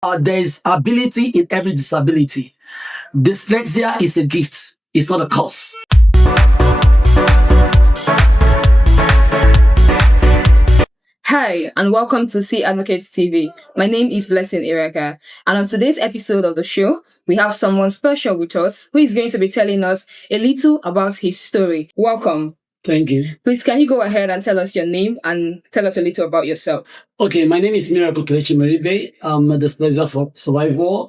There's ability in every disability. Dyslexia is a gift. It's not a curse. Hi, and welcome to C Advocates TV. My name is Blessing Ireka, and on today's episode of the show, we have someone special with us who is going to be telling us a little about his story. Welcome. Thank you. Please, can you go ahead and tell us your name and tell us a little about yourself? Okay, my name is Miracle Kelechi Meribe. I'm a dyslexia survivor,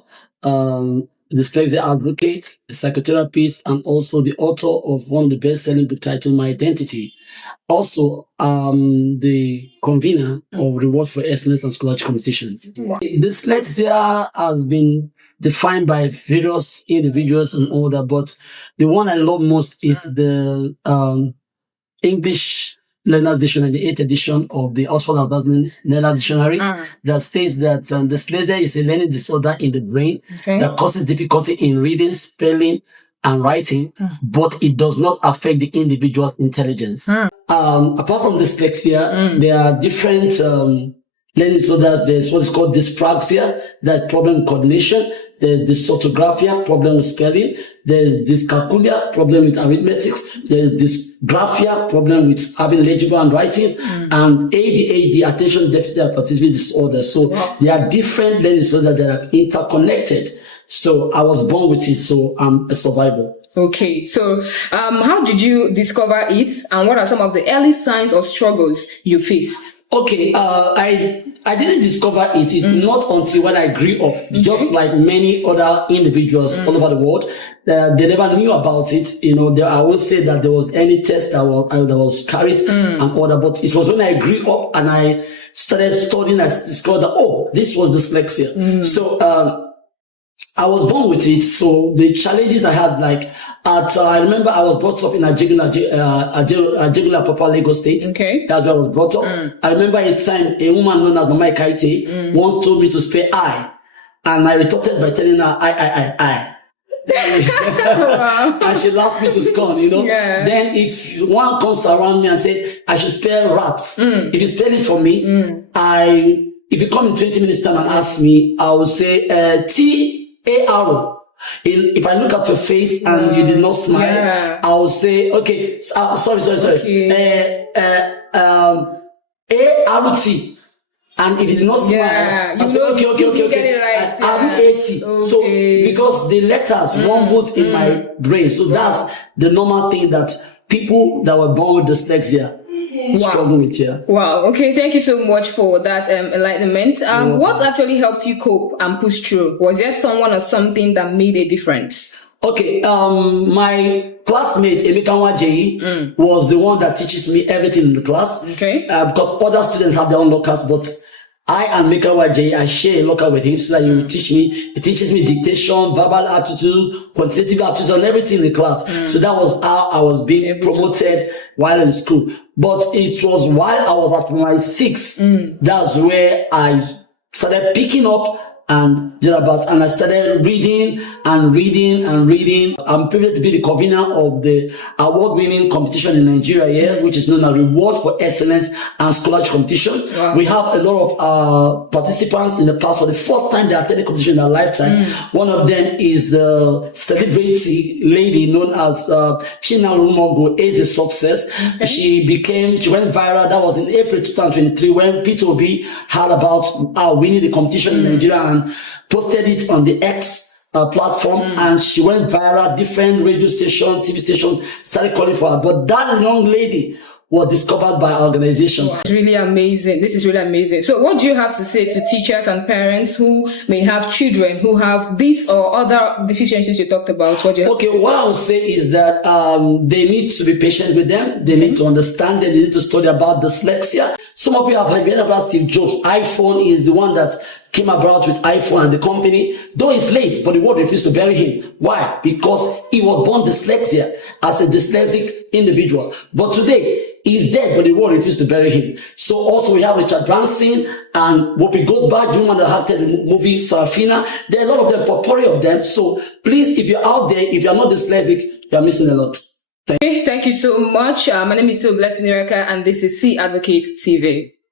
dyslexia advocate, a psychotherapist, and also the author of one of the best-selling book titled My Identity. Also, the convener of Reward for Excellence and Scholarship Competition. Wow. Dyslexia has been defined by various individuals and all that, but the one I love most is the English Learner's Dictionary, the 8th edition of the Oxford Advanced Learner's Dictionary, that states that dyslexia is a learning disorder in the brain that causes difficulty in reading, spelling, and writing, but it does not affect the individual's intelligence. Apart from dyslexia, there are different learning disorders. There's what is called dyspraxia, that's problem with coordination. There's dysorthographia, problem with spelling. There's dyscalculia, problem with arithmetics. There's dysgraphia, problem with having legible handwriting. And ADHD, attention deficit hyperactivity disorder. So there are different learning disorders that are interconnected. So I was born with it, so I'm a survivor. Okay, so how did you discover it, and what are some of the early signs or struggles you faced? Okay, I didn't discover it. It's not until when I grew up, just like many other individuals all over the world. They never knew about it. You know, I would say that there was any test that was carried and all that, but it was when I grew up and I started studying, I discovered that, oh, this was dyslexia. So, I was born with it, so the challenges I had, like, I remember I was brought up in Ajegula, Papa, Lagos State. Okay. That's where I was brought up. I remember a time a woman known as Mama Ikaite once told me to spell I, and I retorted by telling her I. And she laughed me to scorn, you know. Yeah. Then if one comes around me and say I should spell rat, if you spell it for me, if you come in 20 minutes time and ask me, I will say T-A-R-O. If I look at your face and you did not smile, I will say, okay, sorry. Okay. A-R-T. And if you did not smile, I say, okay. R-A-T. So, because the letters rumbles in my brain. So that's the normal thing that people that were born with dyslexia struggle with. Wow. Okay. Thank you so much for that enlightenment. What actually helped you cope and push through? Was there someone or something that made a difference? Okay. My classmate Emeka Wajeyi was the one that teaches me everything in the class. Okay. Because other students have their own lockers, but I and Emeka Wajeyi, I share a locker with him so that he will teach me. He teaches me dictation, verbal aptitude, quantitative aptitude, and everything in the class. So that was how I was being promoted while in school. But it was while I was at my 6, that's where I started picking up and thereabouts, and I started reading. I'm privileged to be the convener of the award-winning competition in Nigeria which is known as Reward for Excellence and Scholarship Competition. Wow. We have a lot of participants in the past. For the first time they attended competition in their lifetime. One of them is a celebrity lady known as Chinalu Mogo, is a success. She went viral. That was in April 2023 when P2B heard about winning the competition in Nigeria and posted it on the X platform, and she went viral. Different radio stations, TV stations started calling for her. But that young lady was discovered by our organization. Wow. It's really amazing. This is really amazing. So what do you have to say to teachers and parents who may have children who have this or other deficiencies you talked about? What do you have to say? What I would say is that they need to be patient with them. They need to understand them. They need to study about dyslexia. Some of you have heard about Steve Jobs. iPhone is the one that came about with iPhone and the company. Though it's late, but the world refused to bury him. Why? Because he was born dyslexia as a dyslexic individual. But today, he's dead, but the world refused to bury him. So also we have Richard Branson and Whoopi Goldberg, the woman that acted in the movie Sarafina. There are a lot of them, potpourri of them. So please, if you're out there, if you're not dyslexic, you're missing a lot. Thank you so much. My name is still Blessing Ireka, and this is C Advocate TV.